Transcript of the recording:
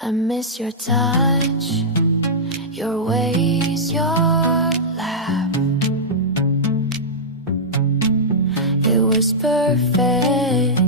I miss your touch, your ways, your laugh. It was perfect.